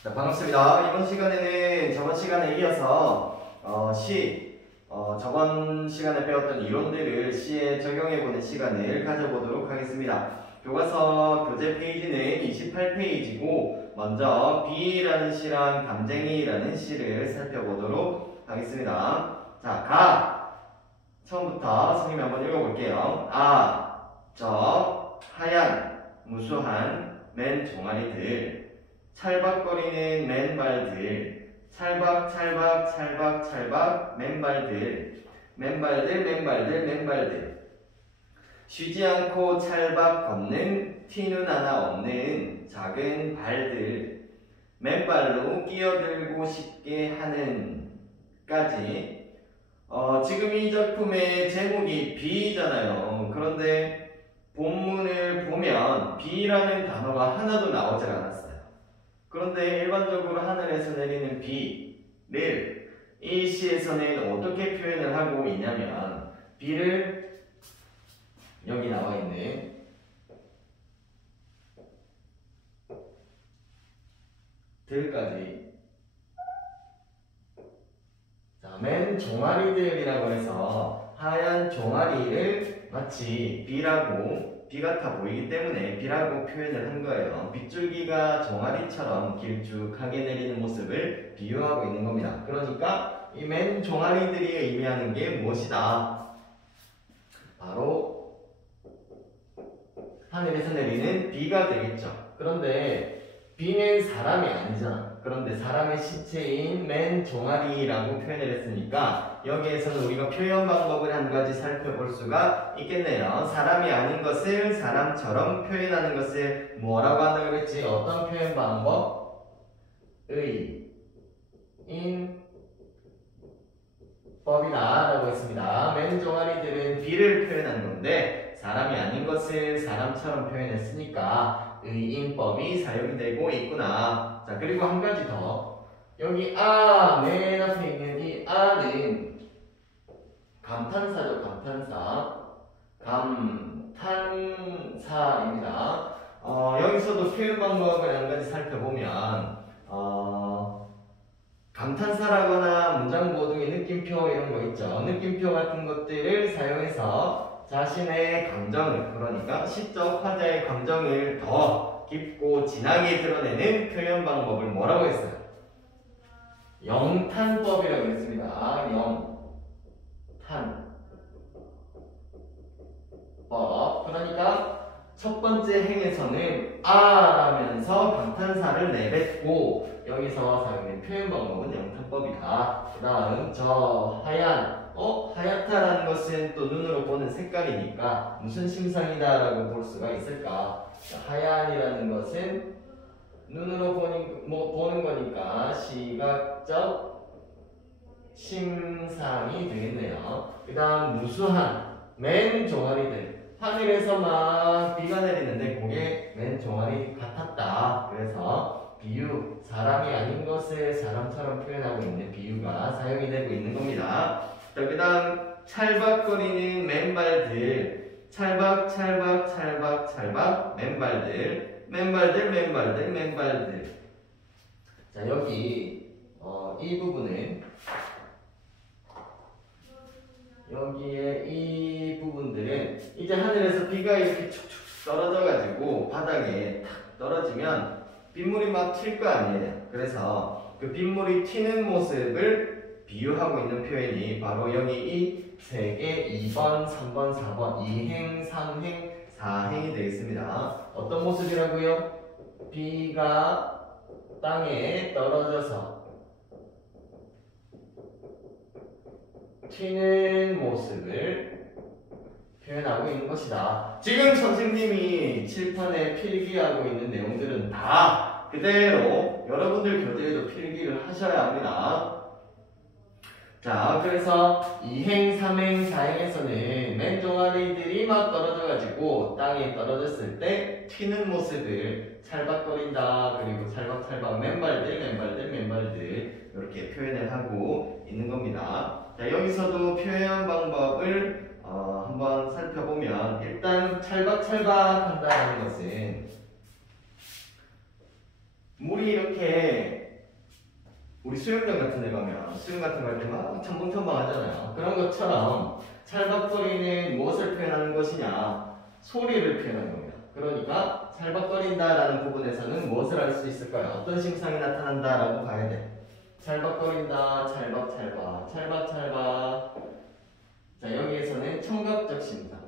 자, 반갑습니다. 이번 시간에는 저번 시간에 이어서 저번 시간에 배웠던 이론들을 시에 적용해보는 시간을 가져보도록 하겠습니다. 교과서 교재 페이지는 28페이지고 먼저 B라는 시랑 감쟁이라는 시를 살펴보도록 하겠습니다. 자, 처음부터 선생님이 한번 읽어볼게요. 저 하얀 무수한 맨 종아리들, 찰박거리는 맨발들, 찰박 맨발들, 맨발들, 쉬지 않고 찰박 걷는 티눈 하나 없는 작은 발들, 맨발로 끼어들고 싶게 하는 까지. 지금 이 작품의 제목이 비잖아요. 그런데 본문을 보면 비라는 단어가 하나도 나오지 않았어요. 그런데 일반적으로 하늘에서 내리는 비를 이 시에서는 어떻게 표현을 하고 있냐면, 비를 여기 나와 있는 들까지, 맨 종아리들이라고 해서 하얀 종아리를 마치 비 같아 보이기 때문에 비라고 표현을 한 거예요. 빗줄기가 종아리처럼 길쭉하게 내리는 모습을 비유하고 있는 겁니다. 그러니까 이 맨 종아리들이 의미하는 게 무엇이다? 바로 하늘에서 내리는 비가 되겠죠. 그런데 비는 사람이 아니잖아. 그런데 사람의 시체인 맨 종아리라고 표현을 했으니까 여기에서는 우리가 표현 방법을 한 가지 살펴볼 수가 있겠네요. 사람이 아닌 것을 사람처럼 표현하는 것을 뭐라고 한다고 그랬지? 어떤 표현 방법? 의인법이다 라고 했습니다. 맨 종아리들은 비를 표현하는 건데 사람이 아닌 것을 사람처럼 표현했으니까 의인법이 사용이 되고 있구나. 자, 그리고 한 가지 더. 여기 맨 앞에 있는 이 는 감탄사죠. 감탄사입니다. 여기서도 표현 방법을 한 가지 살펴보면 감탄사라거나 문장 보증의 느낌표 이런 거 있죠. 느낌표 같은 것들을 사용해서 자신의 감정을, 그러니까 시적 화자의 감정을 더 깊고 진하게 드러내는 표현 방법을 뭐라고 했어요? 영탄법이라고 했습니다. 영탄법. 그러니까 첫 번째 행에서는 라면서 감탄사를 내뱉고 여기서 사용된 표현 방법은 영탄법이다. 그 다음 저 하얀, 하얗다라는 것은 또 눈으로 보는 색깔이니까 무슨 심상이다 라고 볼 수가 있을까? 하얀이라는 것은 눈으로 보는 거니까 시각적 심상이 되겠네요. 그 다음 무수한 맨 종아리들, 하늘에서 막 비가 내리는데 그게 맨 종아리 같았다. 그래서 비유, 사람이 아닌 것을 사람처럼 표현하고 있는 비유가 사용이 되고 있는 겁니다. 자, 그 다음 찰박거리는 맨발들, 찰박 맨발들. 자, 여기 이 부분은 여기에 이 부분들은 이제 하늘에서 비가 이렇게 축축 떨어져 가지고 바닥에 탁 떨어지면 빗물이 막 튈 거 아니에요. 그래서 그 빗물이 튀는 모습을 비유하고 있는 표현이 바로 여기 이 세 개, 2번, 3번, 4번, 2행, 3행, 4행이 되겠습니다. 어떤 모습이라고요? 비가 땅에 떨어져서 튀는 모습을 표현하고 있는 것이다. 지금 선생님이 칠판에 필기하고 있는 내용들은 다 그대로 여러분들 교재에도 필기를 하셔야 합니다. 자, 그래서 2행, 3행, 4행에서는 맨 종아리들이 막 떨어져가지고 땅에 떨어졌을 때 튀는 모습을 찰박거린다. 그리고 찰박 맨발들 이렇게 표현을 하고 있는 겁니다. 자, 여기서도 표현 방법을 한번 살펴보면 일단 찰박 한다는 것은 물이 이렇게 우리 수영장 같은 데 가면 수영 같은 거 할 때 막 첨벙첨벙 하잖아요. 그런 것처럼 찰박거리는 무엇을 표현하는 것이냐? 소리를 표현하는 겁니다. 그러니까 찰박거린다라는 부분에서는 무엇을 할 수 있을까요? 어떤 심상이 나타난다라고 봐야 돼. 찰박거린다, 찰박찰박, 찰박찰박. 자, 여기에서는 청각적 심상.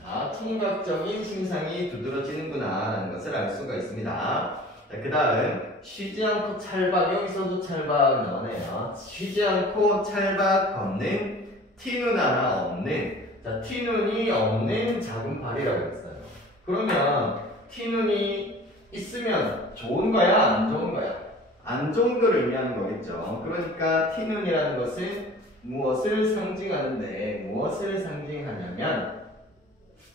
자, 청각적인 심상이 두드러지는구나 라는 것을 알 수가 있습니다. 그 다음 쉬지 않고 찰박, 여기서도 찰박 나오네요. 쉬지 않고 찰박 걷는 티눈 하나 없는, 자, 티눈이 없는 작은 발이라고 했어요. 그러면 티눈이 있으면 좋은 거야, 안 좋은 거야? 안 좋은 걸 의미하는 거겠죠. 그러니까 티눈이라는 것은 무엇을 상징하는데, 무엇을 상징하냐면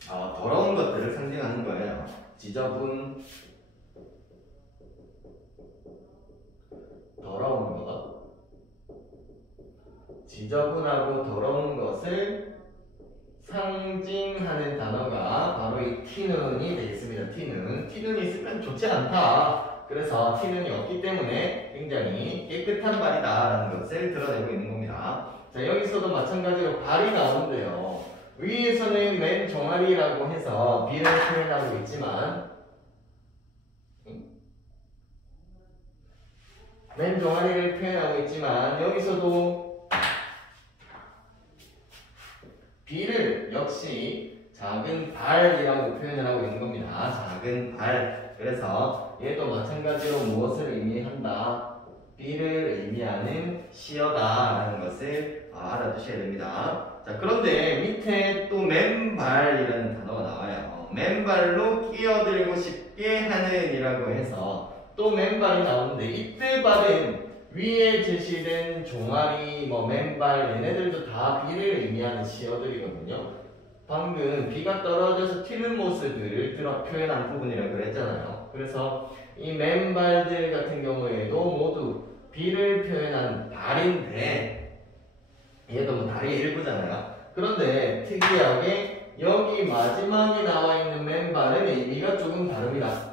더러운 것들을 상징하는 거예요. 지저분, 더러운 것, 지저분하고 더러운 것을 상징하는 단어가 바로 이 티눈이 되겠습니다. 티눈이 있으면 좋지 않다. 그래서 티눈이 없기 때문에 굉장히 깨끗한 발이다라는 것을 드러내고 있는 겁니다. 자, 여기서도 마찬가지로 발이 나오는데요. 위에서는 맨 종아리라고 해서 비를 표현하고 있지만, 맨 종아리를 표현하고 있지만 여기서도 비를 역시 작은 발이라고 표현을 하고 있는 겁니다. 작은 발. 그래서 얘도 마찬가지로 무엇을 의미한다? 비를 의미하는 시어다라는 것을 알아두셔야 됩니다. 자, 그런데 밑에 또 맨발이라는 단어가 나와요. 맨발로 끼어들고 싶게 하는 이라고 해서 또 맨발이 나오는데, 이때 발은 위에 제시된 종아리, 맨발, 얘네들도 다 비를 의미하는 시어들이거든요. 방금 비가 떨어져서 튀는 모습을 표현한 부분이라고 그랬잖아요. 그래서 이 맨발들 같은 경우에도 모두 비를 표현한 발인데, 얘도 뭐 다리의 일부잖아요. 그런데 특이하게 여기 마지막에 나와 있는 맨발은 의미가 조금 다릅니다.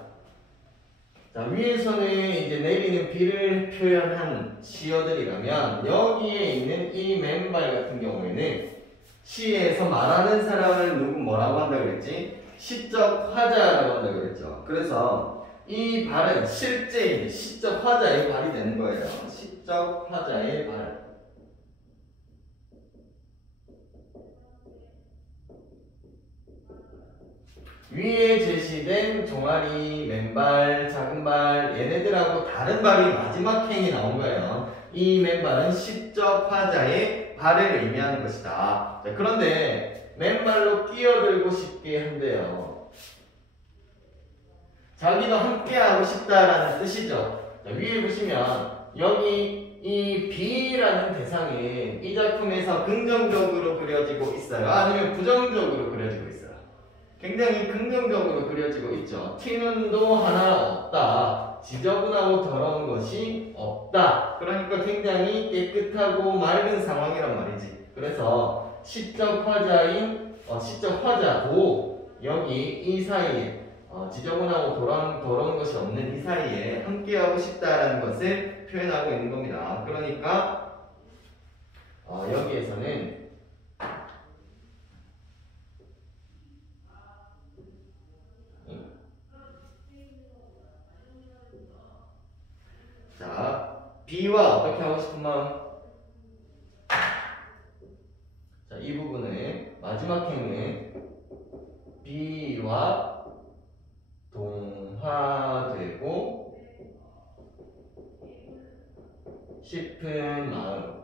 자, 위에서는 이제 내리는 비를 표현한 시어들이라면 여기에 있는 이 맨발 같은 경우에는 시에서 말하는 사람을 뭐라고 한다고 그랬지? 시적 화자라고 한다고 그랬죠. 그래서 이 발은 실제 시적 화자의 발이 되는 거예요. 시적 화자의 발. 위에 제시된 종아리, 맨발, 작은발, 얘네들하고 다른 발이 마지막 행이 나온 거예요. 이 맨발은 시적 화자의 발을 의미하는 것이다. 자, 그런데 맨발로 끼어들고 싶게 한대요. 자기도 함께하고 싶다라는 뜻이죠. 자, 위에 보시면 여기 이 B라는 대상이 이 작품에서 긍정적으로 그려지고 있어요? 아니면 부정적으로 그려지고 있어요? 굉장히 긍정적으로 그려지고 있죠. 티눈도 하나 없다. 지저분하고 더러운 것이 없다. 그러니까 굉장히 깨끗하고 맑은 상황이란 말이지. 그래서 시적 화자인 시적 화자도 여기 이 사이에 지저분하고 더러운 것이 없는 이 사이에 함께하고 싶다라는 것을 표현하고 있는 겁니다. 그러니까 여기에서는 자, B와 어떻게 하고 싶은 마음? 자, 이 부분은 마지막 행은 B와 동화되고 싶은 마음.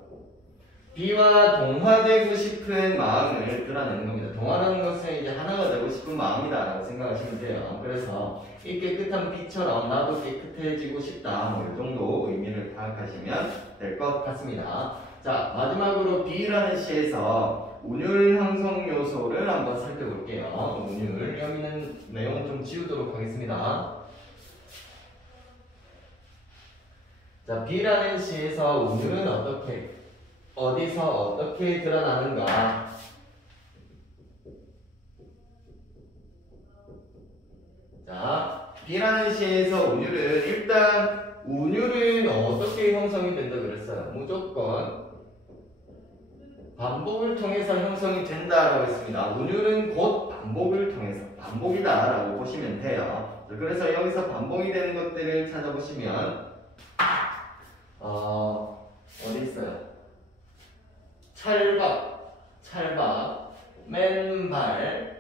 B와 동화되고 싶은 마음을 드러내는 겁니다. 동화라는 것은 이제 하나가 되고 싶은 마음이다라고 생각하시면 돼요. 그래서 이 깨끗한 B처럼 나도 깨끗해지고 싶다. 뭐 이 정도 의미를 파악하시면 될 것 같습니다. 자, 마지막으로 B라는 시에서 운율 형성 요소를 한번 살펴볼게요. 운율. 여기는 내용 좀 지우도록 하겠습니다. 자, B라는 시에서 운율은 어디서 어떻게 드러나는가? B라는 시에서 운율은 일단 운율은 어떻게 형성이 된다 그랬어요? 무조건 반복을 통해서 형성이 된다라고 했습니다. 운율은 곧 반복을 통해서 반복이다라고 보시면 돼요. 그래서 여기서 반복이 되는 것들을 찾아보시면 어디 있어요? 찰박, 맨발들,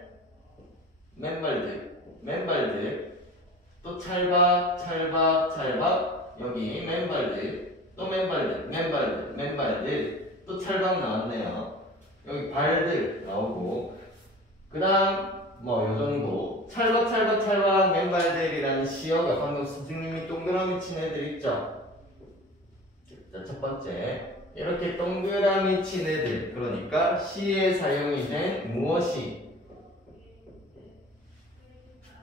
또 찰박, 여기 맨발들, 또 맨발들, 또 찰박 나왔네요. 여기 발들 나오고, 그 다음, 요 정도. 찰박, 맨발들이라는 시어가 방금 선생님이 동그라미 친 애들 있죠? 자, 첫 번째. 이렇게 동그라미 친 애들. 그러니까 시에 사용이 된 무엇이?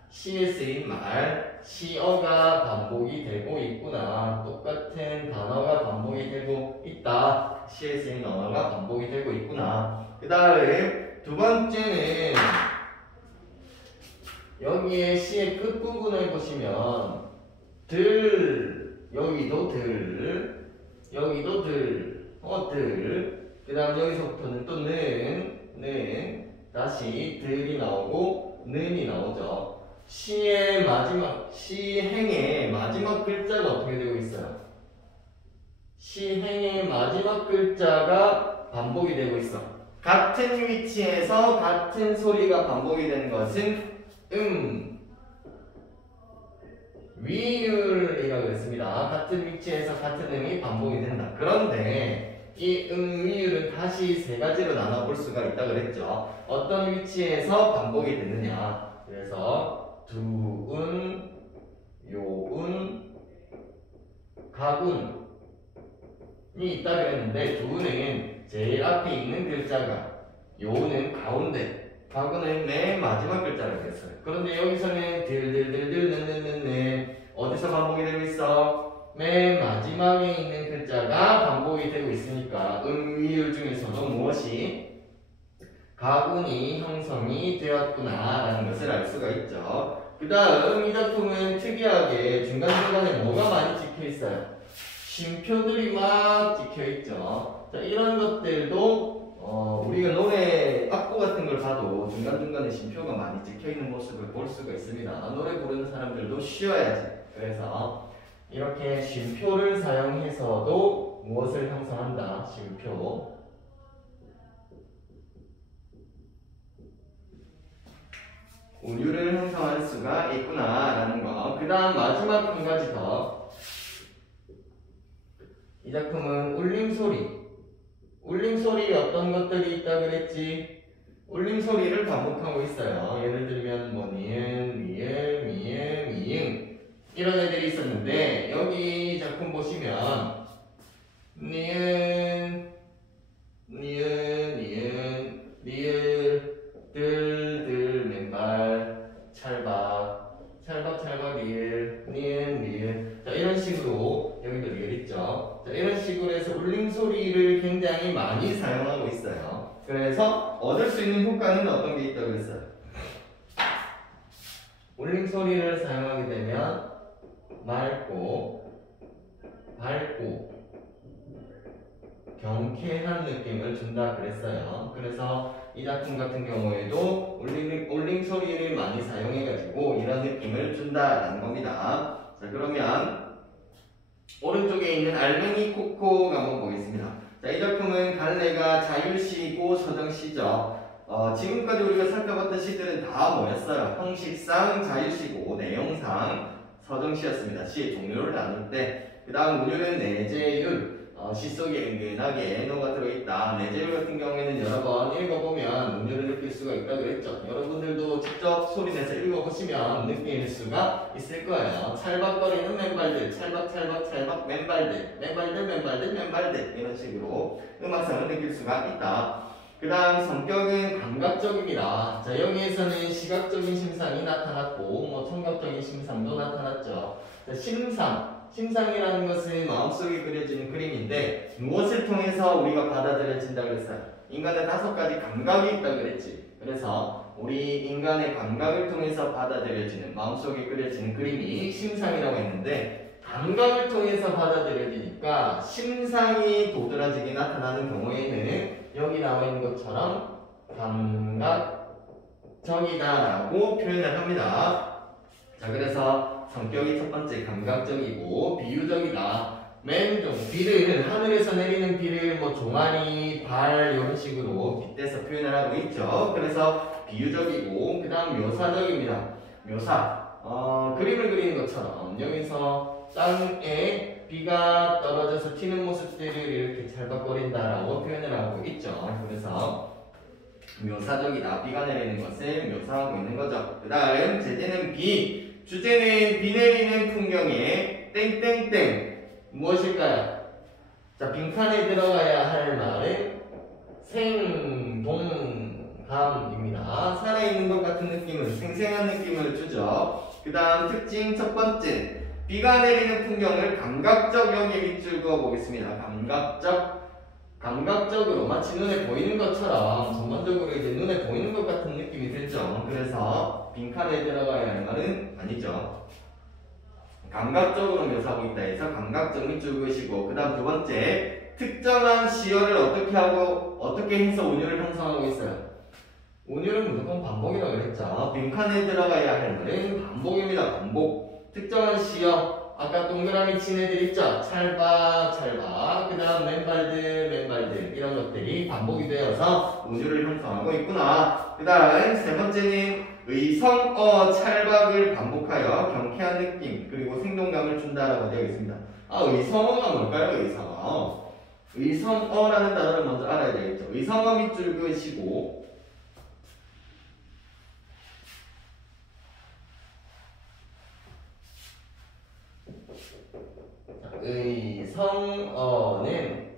시에 쓰인 말, 시어가 반복이 되고 있구나. 똑같은 단어가 반복이 되고 있다. 시에 쓰인 언어가 반복이 되고 있구나. 그 다음 두 번째는 여기에 시의 끝부분을 보시면 여기도 그 다음 여기서부터는 또 다시 들이 나오고 는이 나오죠. 시행의 마지막 글자가 어떻게 되고 있어요? 시행의 마지막 글자가 반복이 되고 있어. 같은 위치에서 같은 소리가 반복이 되는 것은 위율이라고 했습니다. 같은 위치에서 같은 음이 반복이 된다. 그런데 이 위율은 다시 세 가지로 나눠볼 수가 있다 그랬죠. 어떤 위치에서 반복이 되느냐. 그래서 두운, 요운, 가군이 있다 그랬는데 두운은 제일 앞에 있는 글자가, 요운은 가운데, 가군은 맨 마지막 글자라고 했어요. 그런데 여기서는 들들들들는는는 어디서 반복이 되고 있어? 맨 마지막에 있는 글자가 반복이 되고 있으니까 위율 중에서도 무엇이? 가군이 형성이 되었구나라는 것을 알 수가 있죠. 그 다음 이 작품은 특이하게 중간중간에 뭐가 많이 찍혀 있어요? 쉼표들이 막 찍혀 있죠. 자, 이런 것들도 우리가 노래 악보 같은 걸 봐도 중간중간에 쉼표가 많이 찍혀 있는 모습을 볼 수가 있습니다. 노래 부르는 사람들도 쉬어야지. 그래서 이렇게 쉼표를 사용해서도 무엇을 형성한다? 쉼표. 운율을 형성할 수가 있구나라는 거. 그 다음 마지막 한 가지 더. 이 작품은 울림소리 어떤 것들이 있다 그랬지? 울림소리를 반복하고 있어요. 예를 들면 니은, 미응 이런 애들이 있었는데 여기 작품 보시면 니은, 들, 맨발, 찰박, 니은. 자, 이런 식으로 여기도 리을 있죠. 자, 이런 식으로 해서 울림소리를 굉장히 많이 사용하고 있어요. 그래서 얻을 수 있는 효과는 어떤 게 있다고 했어요? 울림소리를 사용하게 되면 맑고, 경쾌한 느낌을 준다 그랬어요. 그래서 이 작품 같은 경우에도 울림소리를 많이 사용해가지고 이런 느낌을 준다라는 겁니다. 자, 그러면 오른쪽에 있는 알맹이 코코 한번 보겠습니다. 자, 이 작품은 갈래가 자율시고 서정시죠. 지금까지 우리가 살펴봤던 시들은 다 뭐였어요? 형식상 자율시고 내용상 서정시였습니다. 시의 종류를 나눌 때. 그 다음 운율은 내재율. 시 속에 은근하게 노가 들어있다. 내재율 같은 경우에는 여러 번 읽어보면 운율을 느낄 수가 있다고 그랬죠. 여러분들도 직접 소리내서 읽어보시면 느낄 수가 있을 거예요. 찰박거리는 맨발들, 찰박, 맨발들 이런 식으로 음악성을 느낄 수가 있다. 그 다음 성격은 감각적입니다. 자, 여기에서는 시각적인 심상이 나타났고 청각적인 심상도 나타났죠. 자, 심상이라는 것은 마음속에 그려지는 그림인데 무엇을 통해서 우리가 받아들여진다고 그랬어요? 인간은 5가지 감각이 있다고 그랬지. 그래서 우리 인간의 감각을 통해서 받아들여지는, 마음속에 그려지는 그림이 심상이라고 했는데, 감각을 통해서 받아들여지니까 심상이 도드라지게 나타나는 경우에는 여기 나와 있는 것처럼 감각적이다라고 표현을 합니다. 자, 그래서 성격이 첫 번째 감각적이고 비유적이다. 맨종 비를, 하늘에서 내리는 비를 뭐 종아리, 발 이런 식으로 빗대서 표현을 하고 있죠. 그래서 비유적이고, 그 다음 묘사적입니다. 묘사, 그림을 그리는 것처럼 여기서 땅에 비가 떨어져서 튀는 모습들을 이렇게 찰박거린다라고 표현을 하고 있죠. 그래서 묘사적이다. 비가 내리는 것을 묘사하고 있는 거죠. 그 다음 제재는 비, 주제는 비 내리는 풍경에 땡땡땡 무엇일까요? 자, 빈칸에 들어가야 할 말은 생동감입니다. 살아있는 것 같은 느낌을, 생생한 느낌을 주죠. 그 다음 특징 첫 번째, 비가 내리는 풍경을 감각적 영역에 밑줄 그어 보겠습니다. 감각적으로 마치 눈에 보이는 것처럼 전반적으로 이제 눈에 보이는 것 같은 느낌이 들죠. 그래서 빈칸에 들어가야 할 말은 아니죠. 감각적으로 묘사하고 있다 해서 감각적 밑줄 그으시고, 그 다음 두 번째, 특정한 시어를 어떻게 해서 운율을 형성하고 있어요? 운율은 무조건 반복이라고 그랬죠. 빈칸에 들어가야 할 말은 반복입니다. 반복. 특정한 시어, 아까 동그라미 친 애들 있죠? 찰박, 그 다음 맨발들 이런 것들이 반복이 되어서 운율을 형성하고 있구나. 그 다음 세 번째는 의성어 찰박을 반복하여 경쾌한 느낌 그리고 생동감을 준다라고 되어 있습니다. 의성어가 뭘까요? 의성어라는 단어를 먼저 알아야 되겠죠. 의성어 밑줄 그으시고, 의성어는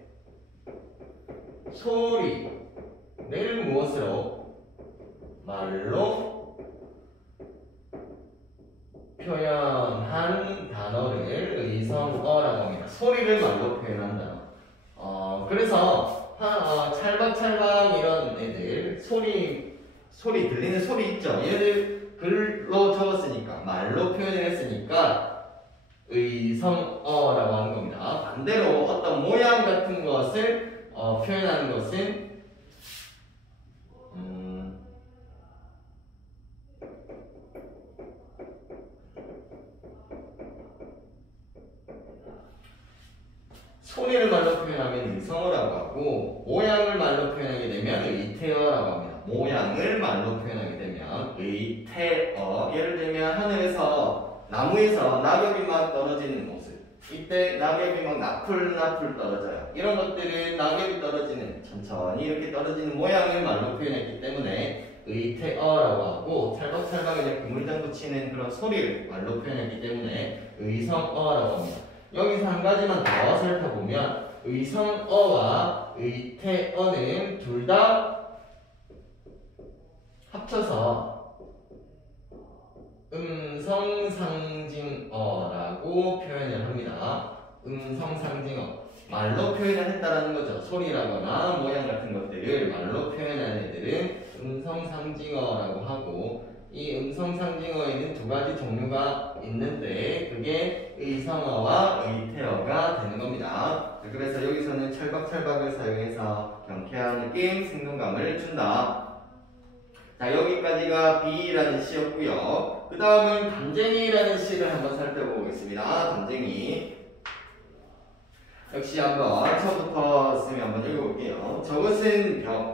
소리를 무엇으로? 말로 표현한 단어를 의성어라고 합니다. 소리를 말로 표현한 단어. 그래서 찰박찰박 이런 애들, 소리 들리는 소리 있죠? 얘들 글로 적었으니까, 말로 표현을 했으니까 의성어라고 하는 겁니다. 반대로 어떤 모양 같은 것을 표현하는 것은 소리를 말로 표현하면 의성어라고 하고, 모양을 말로 표현하게 되면 의태어라고 합니다. 모양을 말로 표현하게 되면 의태어. 예를 들면 하늘에서, 나무에서 낙엽이 막 떨어지는 모습, 이때 낙엽이 막 나풀 떨어져요. 이런 것들은 낙엽이 떨어지는, 천천히 이렇게 떨어지는 모양을 말로 표현했기 때문에 의태어라고 하고, 찰박찰박 이렇게 물장구 치는 그런 소리를 말로 표현했기 때문에 의성어라고 합니다. 여기서 한 가지만 더 살펴보면 의성어와 의태어는 둘 다 합쳐서 음성상징어라고 표현을 합니다. 음성상징어. 말로 표현을 했다라는 거죠. 소리라거나 모양 같은 것들을 말로 표현하는 애들은 음성상징어라고 하고, 이 음성상징어에는 두 가지 종류가 있는데 그게 의성어와 의태어가 되는 겁니다. 그래서 여기서는 찰박찰박을 사용해서 경쾌한 느낌, 생동감을 준다. 자, 여기까지가 B라는 시였고요. 그 다음은 담쟁이라는 시를 한번 살펴보겠습니다. 담쟁이. 역시 한번 처음부터 쓰면 한번 읽어볼게요. 저것은 벽.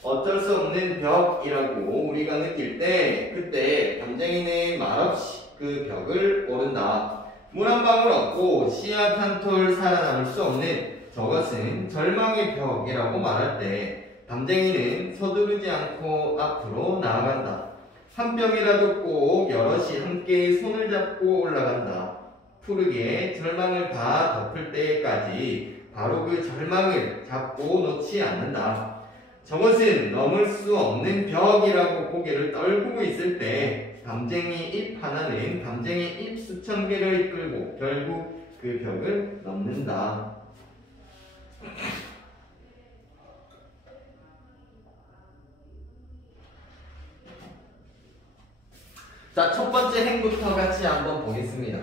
어쩔 수 없는 벽이라고 우리가 느낄 때, 그때 담쟁이는 말없이 그 벽을 오른다. 물 한 방울 없고 씨앗 한 톨 살아남을 수 없는 저것은 절망의 벽이라고 말할 때, 담쟁이는 서두르지 않고 앞으로 나아간다. 한 뼘이라도 꼭 여럿이 함께 손을 잡고 올라간다. 푸르게 절망을 다 덮을 때까지 바로 그 절망을 잡고 놓지 않는다. 저것은 넘을 수 없는 벽이라고 고개를 떨구고 있을 때 담쟁이 잎 하나는 담쟁이 잎 수천 개를 이끌고 결국 그 벽을 넘는다. 자, 첫 번째 행부터 같이 한번 보겠습니다.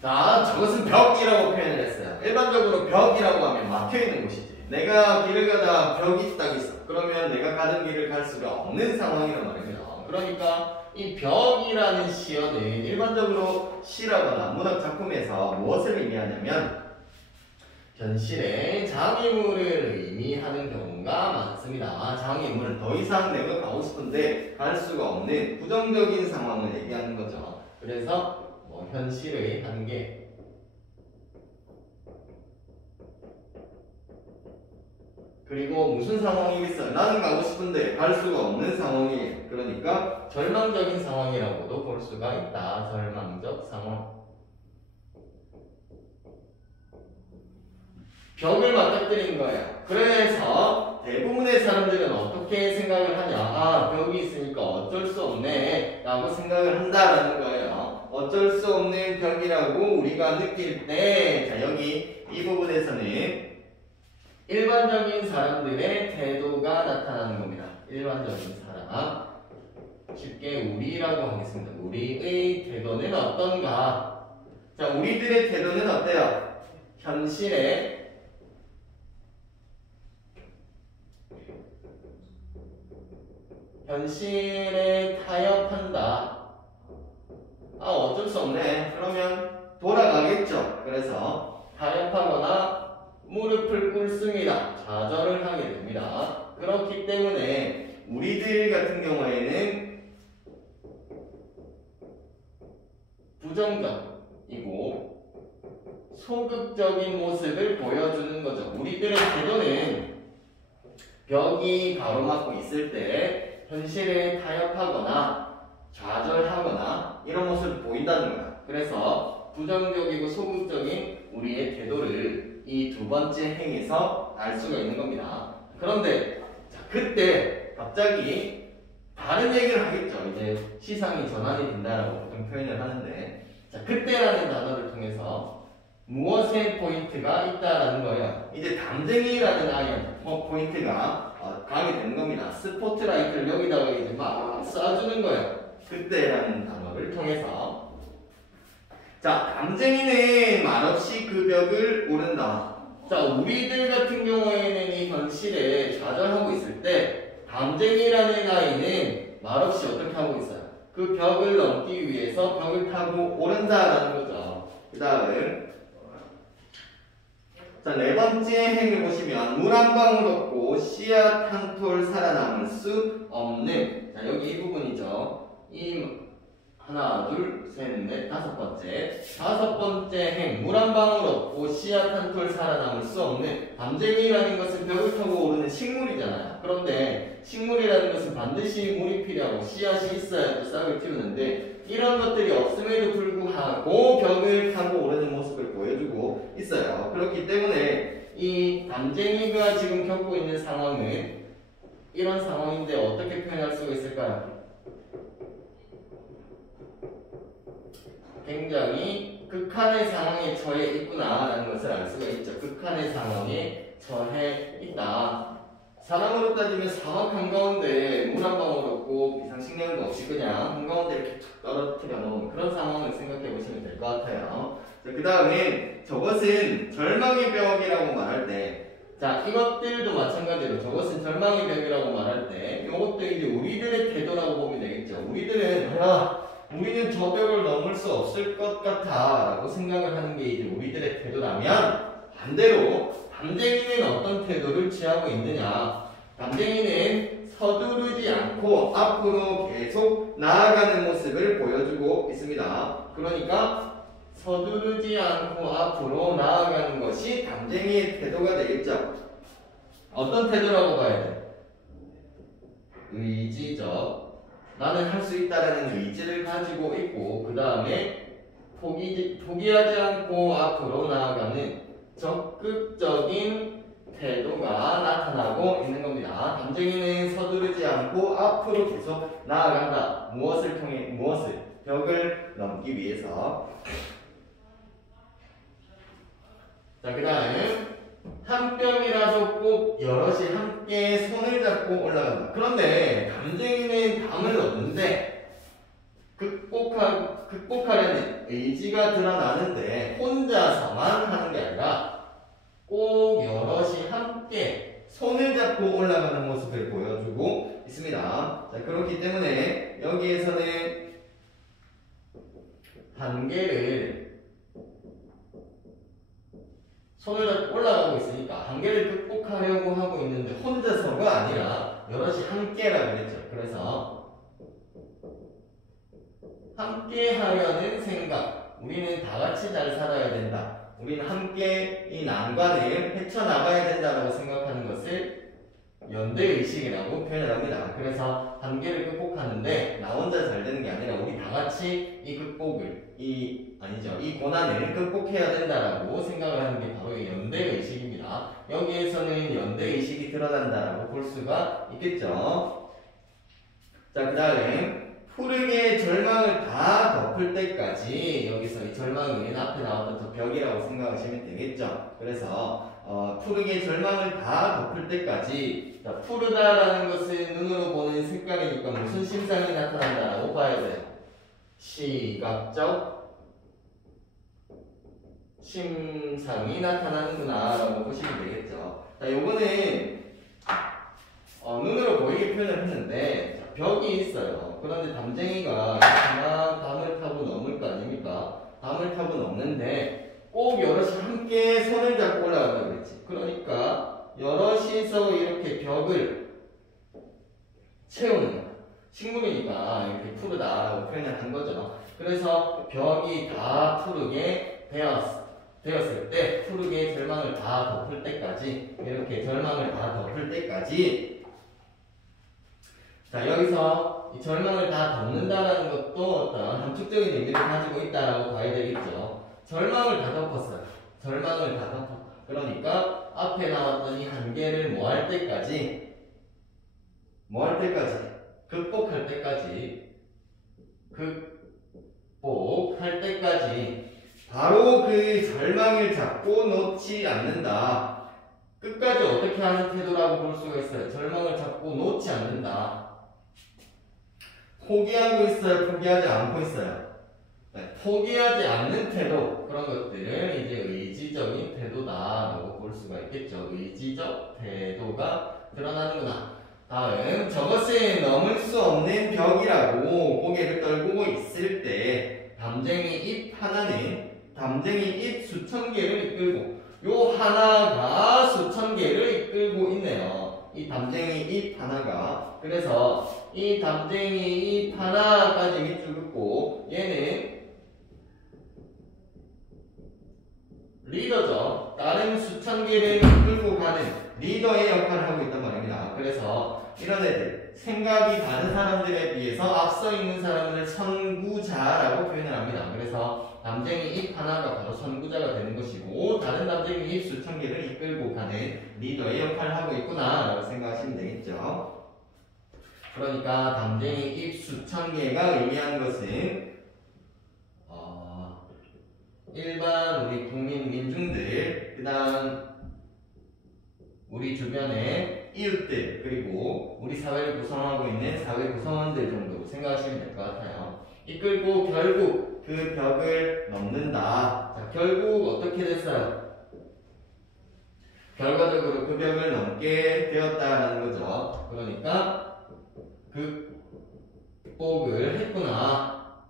자, 저것은 벽이라고 표현을 했어요. 일반적으로 벽이라고 하면 막혀있는 곳이지. 내가 길을 가다 벽이 딱 있어. 그러면 내가 가는 길을 갈 수가 없는 상황이란 말입니다. 그러니까 이 벽이라는 시어는 일반적으로 시라거나 문학 작품에서 무엇을 의미하냐면 현실의 장애물을 의미하는 경우가 많습니다. 장애물을 더 이상 내가 가고 싶은데 갈 수가 없는 부정적인 상황을 얘기하는 거죠. 그래서 현실의 한계, 그리고 무슨 상황이겠어요? 나는 가고 싶은데 갈 수가 없는 상황이에요. 그러니까 절망적인 상황이라고도 볼 수가 있다. 절망적 상황. 벽을 맞닥뜨린 거예요. 그래서 대부분의 사람들은 어떻게 생각을 하냐? 아, 벽이 있으니까 어쩔 수 없네 라고 생각을 한다라는 거예요. 어쩔 수 없는 벽이라고 우리가 느낄 때, 자, 여기 이 부분에서는 일반적인 사람들의 태도가 나타나는 겁니다. 일반적인 사람. 쉽게 우리라고 하겠습니다. 우리의 태도는 어떤가? 자, 우리들의 태도는 어때요? 현실에 타협한다. 아, 어쩔 수 없네. 그러면 돌아가겠죠. 그래서 타협하거나 무릎을 꿇습니다. 좌절을 하게 됩니다. 그렇기 때문에 우리들 같은 경우에는 부정적이고 소극적인 모습을 보여주는 거죠. 우리들의 태도는 벽이 가로막고 있을 때 현실에 타협하거나 좌절하거나 이런 모습을 보인다는 거야. 그래서 부정적이고 소극적인 우리의 태도를 이 두 번째 행에서 알 수가 있는 겁니다. 그런데 자, 그때 갑자기 다른 얘기를 하겠죠. 이제 시상이 전환이 된다라고 보통 표현을 하는데, 자, 그때라는 단어를 통해서 무엇의 포인트가 있다라는 거예요. 이제 담쟁이라는 아이한테 포인트가 가게 되는 겁니다. 스포트라이트를 여기다가 이제 막 쏴주는 거예요. 그때라는 단어를 통해서. 자, 담쟁이는 말없이 그 벽을 오른다. 자, 우리들 같은 경우에는 이 현실에 좌절하고 있을 때 담쟁이라는 아이는 말없이 어떻게 하고 있어요? 그 벽을 넘기 위해서 벽을 타고 오른다라는 거죠. 그 다음, 자, 네 번째 행을 보시면 물 한 방울 없고 씨앗 한 톨 살아남을 수 없는, 자, 여기 이 부분이죠. 이 하나, 둘, 셋, 넷, 다섯 번째 행, 물 한 방울 없고 씨앗 한 톨 살아남을 수 없는. 담쟁이라는 것은 벽을 타고 오르는 식물이잖아요. 그런데 식물이라는 것은 반드시 물이 필요하고 씨앗이 있어야 싹을 틔우는데 이런 것들이 없음에도 불구하고 벽을 타고 오르는 모습을 보여주고 있어요. 그렇기 때문에 이 담쟁이가 지금 겪고 있는 상황은 이런 상황인데 어떻게 표현할 수가 있을까요? 굉장히 극한의 상황에 처해 있구나라는 것을 알 수가 있죠. 극한의 상황에 처해 있다. 사람으로 따지면 사막 한가운데 물 한 방울 없고 비상식량도 없이 그냥 한가운데 이렇게 툭 떨어뜨려 놓은 그런 상황을 생각해 보시면 될 것 같아요. 그 다음에 저것은 절망의 벽이라고 말할 때, 자, 이것들도 마찬가지로 저것은 절망의 벽이라고 말할 때 이것도 이제 우리들의 태도라고 보면 되겠죠. 우리는 저 벽을 넘을 수 없을 것 같아 라고 생각을 하는 게 이제 우리들의 태도라면, 반대로 담쟁이는 어떤 태도를 취하고 있느냐? 담쟁이는 서두르지 않고 앞으로 계속 나아가는 모습을 보여주고 있습니다. 그러니까 서두르지 않고 앞으로 나아가는 것이 담쟁이의 태도가 되겠죠. 어떤 태도라고 봐야 돼? 의지적. 나는 할 수 있다라는 의지를 가지고 있고, 그 다음에 포기하지 않고 앞으로 나아가는 적극적인 태도가 나타나고 있는 겁니다. 담쟁이는 서두르지 않고 앞으로 계속 나아간다. 무엇을 통해? 벽을 넘기 위해서. 자, 그 다음 한 뼘이라도 꼭 여럿이 함께 손을 잡고 올라간다. 그런데 담쟁이는 담을 넣는데 극복하려는 의지가 드러나는데 혼자서만 하는 게 아니라 꼭 여럿이 함께 손을 잡고 올라가는 모습을 보여주고 있습니다. 자, 그렇기 때문에 여기에서는 한계를 손을 잡고 올라가고 있으니까 한계를 극복하려고 하고 있는데 혼자서가 아니라 여럿이 함께라고 했죠. 그래서 함께 하려는 생각, 우리는 다 같이 잘 살아야 된다. 우리는 함께 이 난관을 헤쳐나가야 된다고 생각하는 것을 연대의식이라고 표현을 합니다. 그래서 한계를 극복하는데 나 혼자 잘 되는 게 아니라 우리 다 같이 이 극복을, 이 고난을 극복해야 된다라고 생각을 하는 게 바로 이 연대의식입니다. 여기에서는 연대의식이 드러난다라고 볼 수가 있겠죠. 자, 그 다음에 푸르게 절망을 다 덮을 때까지, 여기서 이 절망은 앞에 나왔던 저 벽이라고 생각하시면 되겠죠. 그래서 푸르게 절망을 다 덮을 때까지, 자, 푸르다라는 것은 눈으로 보는 색깔이니까 무슨 심상이 나타난다라고 봐야 돼요. 시각적 심상이 나타나는구나 라고 보시면 되겠죠. 자, 요거는 눈으로 보이게 표현을 했는데, 자, 벽이 있어요. 그런데 담쟁이가 하나 담을 타고 넘을 거 아닙니까? 담을 타고 넘는데 꼭 여럿이 함께 손을 잡고 올라가려고 그랬지. 그러니까 여럿이서 이렇게 벽을 채우는 거야. 식물이니까 이렇게 푸르다라고 표현을 한 거죠. 그래서 벽이 다 푸르게 되었을 때, 푸르게 절망을 다 덮을 때까지, 이렇게 절망을 다 덮을 때까지, 자, 여기서 이 절망을 다 덮는다라는 것도 어떤 함축적인 의미를 가지고 있다라고 봐야 되겠죠. 절망을 다 덮었어요. 절망을 다 덮었다. 그러니까 앞에 나왔던 이 한계를 뭐 할 때까지, 극복할 때까지 바로 그 절망을 잡고 놓지 않는다. 끝까지 어떻게 하는 태도라고 볼 수가 있어요. 절망을 잡고 놓지 않는다. 포기하고 있어요? 포기하지 않고 있어요? 네, 포기하지 않는 태도, 그런 것들을 이제 의지적인 태도다라고 볼 수가 있겠죠. 의지적 태도가 드러나는구나. 다음, 저것은 넘을 수 없는 벽이라고 고개를 떨구고 있을 때 담쟁이 잎 하나는 담쟁이 잎 수천 개를 이끌고, 요 하나가 수천 개를 이끌고 있네요. 이 담쟁이 잎 하나가. 그래서 이 담쟁이 잎 하나까지 밑줄 긋고, 얘는 리더죠. 다른 수천 개를 이끌고 가는 리더의 역할을 하고 있단 말입니다. 그래서 이런 애들, 생각이 다른 사람들에 비해서 앞서 있는 사람을 선구자라고 표현을 합니다. 그래서 담쟁이 잎 하나가 바로 선구자가 되는 것이고, 다른 담쟁이 잎 수천 개를 이끌고 가는 리더의 역할을 하고 있구나 라고 생각하시면 되겠죠. 그러니까 담쟁이 잎 수천 개가 의미하는 것은 일반 우리 국민 민중들, 그 다음 우리 주변의 이웃들, 그리고 우리 사회를 구성하고 있는 사회 구성원들 정도 생각하시면 될 것 같아요. 이끌고 결국 그 벽을 넘는다. 자, 결국 어떻게 됐어요? 결과적으로 그 벽을 넘게 되었다는 거죠. 그러니까 극복을 했구나.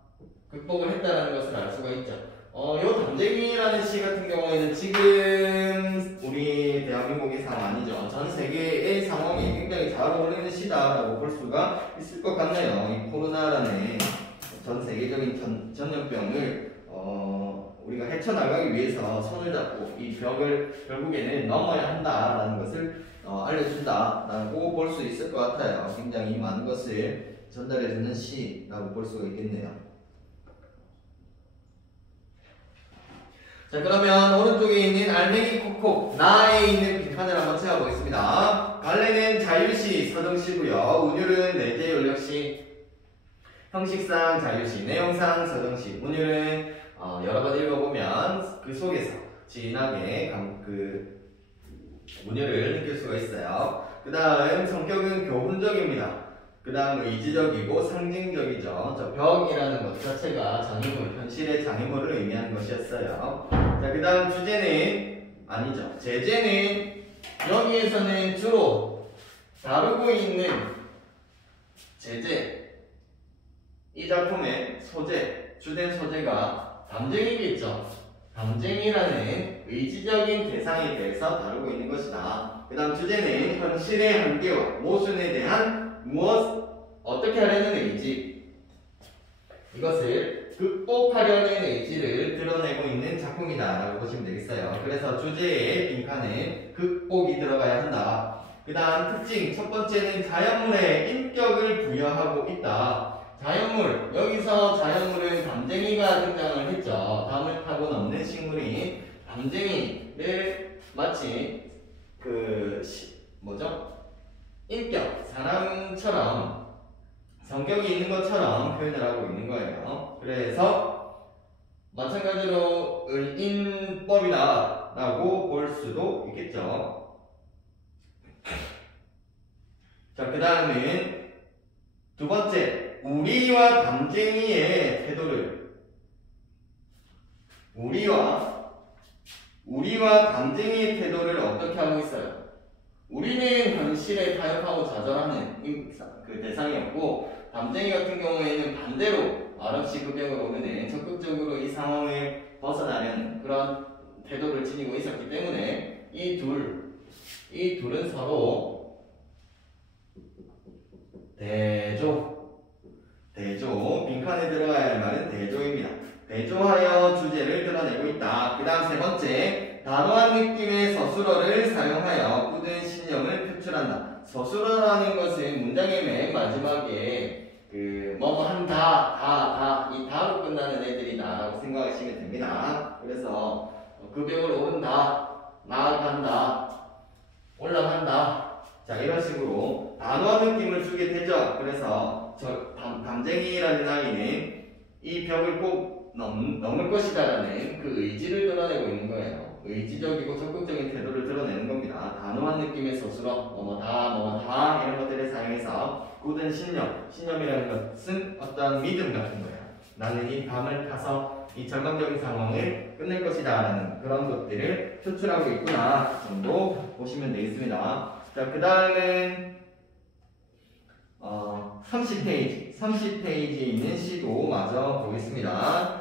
극복을 했다는 것을 알 수가 있죠. 요 담쟁이라는 시 같은 경우에는 지금 우리 대한민국의 상황이죠. 전 세계의 상황이 굉장히 잘 어울리는 시다라고 볼 수가 있을 것 같네요. 이 코로나라는 전 세계적인 전염병을 우리가 헤쳐나가기 위해서 손을 잡고 이 벽을 결국에는 넘어야 한다라는 것을 알려준다라고 볼 수 있을 것 같아요. 굉장히 많은 것을 전달해주는 시라고 볼 수가 있겠네요. 자, 그러면 오른쪽에 있는 알맹이 콕콕 나에 있는 빈칸을 한번 채워보겠습니다. 갈래는 자유시, 서정시고요. 운율은 내재 요력시, 형식상 자유시, 내용상 서정시. 운율은 여러 번 읽어보면 그 속에서 진하게 문유를 느낄 수가 있어요. 그 다음 성격은 교훈적입니다. 그 다음 의지적이고 상징적이죠. 저 벽이라는 것 자체가 장애물, 현실의 장애물을 의미하는 것이었어요. 자, 그 다음 주제는 아니죠. 제재는 여기에서는 주로 다루고 있는 제재, 이 작품의 소재, 주된 소재가 담쟁이겠죠. 담쟁이라는 의지적인 대상에 대해서 다루고 있는 것이다. 그 다음 주제는 현실의 한계와 모순에 대한 어떻게 하려는 의지, 이것을 극복하려는 의지를 드러내고 있는 작품이다 라고 보시면 되겠어요. 그래서 주제의 빈칸에 극복이 들어가야 한다. 그 다음 특징, 첫 번째는 자연물에 인격을 부여하고 있다. 자연물, 여기서 자연물은 담쟁이가 등장을 했죠. 담을 타고 넘는 식물인 담쟁이를 마치 인격, 사람처럼 성격이 있는 것처럼 표현을 하고 있는 거예요. 그래서 마찬가지로 인법이다 라고 볼 수도 있겠죠. 자, 그 다음은 두 번째, 우리와 담쟁이의 태도를, 우리와 담쟁이의 태도를 어떻게 하고 있어요? 우리는 현실에 타협하고 좌절하는 그 대상이었고, 담쟁이 같은 경우에는 반대로 말없이 그 벽을 오르는 적극적으로 이 상황을 벗어나려는 그런 태도를 지니고 있었기 때문에 이 둘은 서로 대조, 빈칸에 들어가야 할 말은 대조입니다. 대조하여 주제를 드러내고 있다. 그 다음 세 번째, 단호한 느낌의 서술어를 사용하여 굳은 신념을 표출한다. 서술어라는 것은 문장의 맨 마지막에 뭐뭐 한다, 이 다로 끝나는 애들이다 라고 생각하시면 됩니다. 그래서 그 벽을 오른다, 나아간다, 올라간다, 자, 이런 식으로 단호한 느낌을 주게 되죠. 그래서 담쟁이라는 아이는 이 벽을 꼭 넘을 것이다라는 그 의지를 드러내고 있는 거예요. 의지적이고 적극적인 태도를 드러내는 겁니다. 단호한 느낌의 서술어, 뭐뭐다 이런 것들을 사용해서 굳은 신념이라는 것은 어떤 믿음 같은 거예요. 나는 이 밤을 타서 이 절망적인 상황을 끝낼 것이다 라는 그런 것들을 표출하고 있구나 정도 보시면 되겠습니다. 자, 그 다음은 30페이지에 있는 시도 마저 보겠습니다.